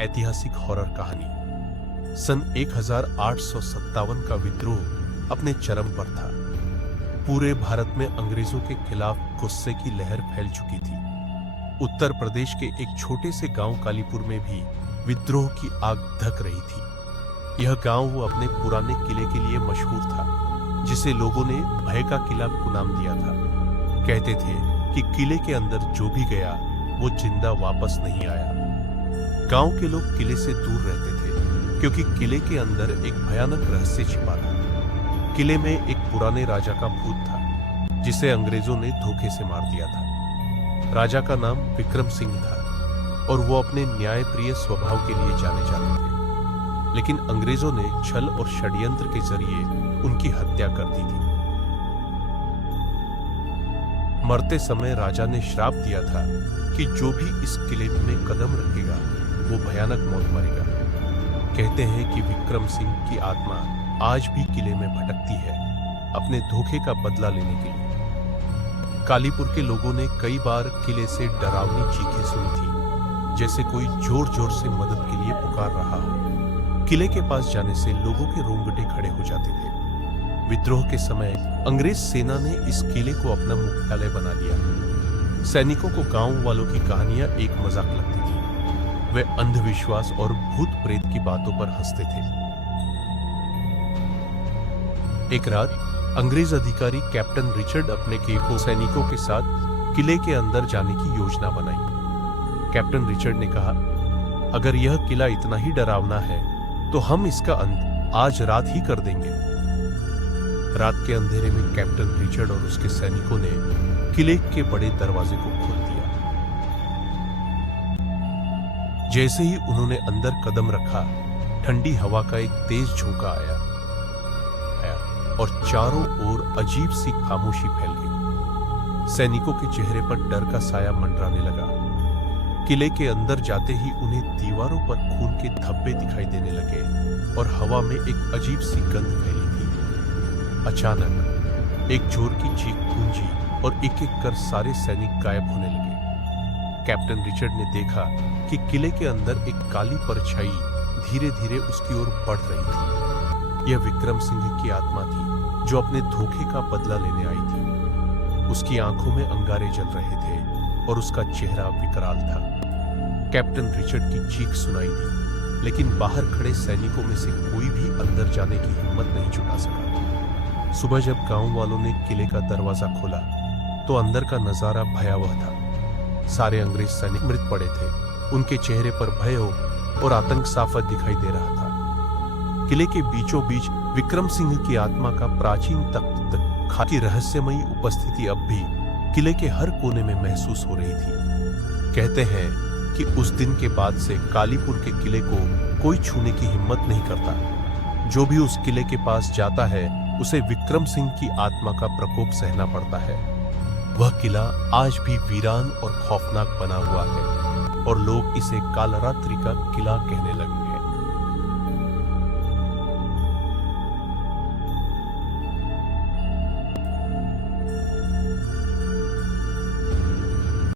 ऐतिहासिक हॉरर कहानी। सन 1857 का विद्रोह अपने चरम पर था। पूरे भारत में अंग्रेजों के खिलाफ गुस्से की लहर फैल चुकी थी। उत्तर प्रदेश के एक छोटे से गांव कालीपुर में भी विद्रोह की आग धक रही थी। यह गांव अपने पुराने किले के लिए मशहूर था, जिसे लोगों ने भय का किला नाम दिया था। कहते थे कि किले के अंदर जो भी गया वो जिंदा वापस नहीं आया। गांव के लोग किले से दूर रहते थे, क्योंकि किले के अंदर एक भयानक रहस्य छिपा था। किले में एक पुराने राजा का भूत था, जिसे अंग्रेजों ने धोखे से मार दिया था। राजा का नाम विक्रम सिंह था और वो अपने न्यायप्रिय स्वभाव के लिए जाने जाते थे। लेकिन अंग्रेजों ने छल और षड्यंत्र के जरिए उनकी हत्या कर दी थी। मरते समय राजा ने श्राप दिया था कि जो भी इस किले में कदम रखेगा वो भयानक मौत मरेगा। कहते हैं कि विक्रम सिंह की आत्मा आज भी किले में भटकती है, अपने धोखे का बदला लेने के लिए। कालीपुर के लोगों ने कई बार किले से डरावनी चीखें सुनी थी, जैसे कोई जोर जोर से मदद के लिए पुकार रहा हो। किले के पास जाने से लोगों के रोंगटे खड़े हो जाते थे। विद्रोह के समय अंग्रेज सेना ने इस किले को अपना मुख्यालय बना लिया। सैनिकों को गांव वालों की कहानियां एक मजाक लगती थी। वे अंधविश्वास और भूत प्रेत की बातों पर हंसते थे। एक रात अंग्रेज अधिकारी कैप्टन रिचर्ड अपने सैनिकों के साथ किले के अंदर जाने की योजना बनाई। कैप्टन रिचर्ड ने कहा, अगर यह किला इतना ही डरावना है तो हम इसका अंत आज रात ही कर देंगे। रात के अंधेरे में कैप्टन रिचर्ड और उसके सैनिकों ने किले के बड़े दरवाजे को खोल दिया। जैसे ही उन्होंने अंदर कदम रखा, ठंडी हवा का एक तेज झोंका आया और चारों ओर अजीब सी खामोशी फैल गई। सैनिकों के चेहरे पर डर का साया मंडराने लगा। किले के अंदर जाते ही उन्हें दीवारों पर खून के धब्बे दिखाई देने लगे और हवा में एक अजीब सी गंध फैली थी। अचानक एक जोर की चीख गूंजी और एक एक कर सारे सैनिक गायब होने लगे। कैप्टन रिचर्ड ने देखा कि किले के अंदर एक काली परछाई धीरे धीरे उसकी ओर बढ़ रही थी। यह विक्रम सिंह की आत्मा थी, जो अपने धोखे का बदला लेने आई थी। उसकी आंखों में अंगारे जल रहे थे और उसका चेहरा विकराल था। कैप्टन रिचर्ड की चीख सुनाई दी, लेकिन बाहर खड़े सैनिकों में से कोई भी अंदर जाने की हिम्मत नहीं जुटा सका। सुबह जब गांव वालों ने किले का दरवाजा खोला तो अंदर का नजारा भयावह था। सारे अंग्रेज सैनिक मृत पड़े थे। उनके चेहरे पर भय और आतंक साफ दिखाई दे रहा था। किले के बीचों बीच विक्रम सिंह की आत्मा का प्राचीन तख्त की रहस्यमयी उपस्थिति अब भी किले के हर कोने में महसूस हो रही थी। कहते हैं कि उस दिन के बाद से कालीपुर के किले को कोई छूने की हिम्मत नहीं करता। जो भी उस किले के पास जाता है उसे विक्रम सिंह की आत्मा का प्रकोप सहना पड़ता है। वह किला आज भी वीरान और खौफनाक बना हुआ है और लोग इसे कालरात्रि का किला कहने लगे।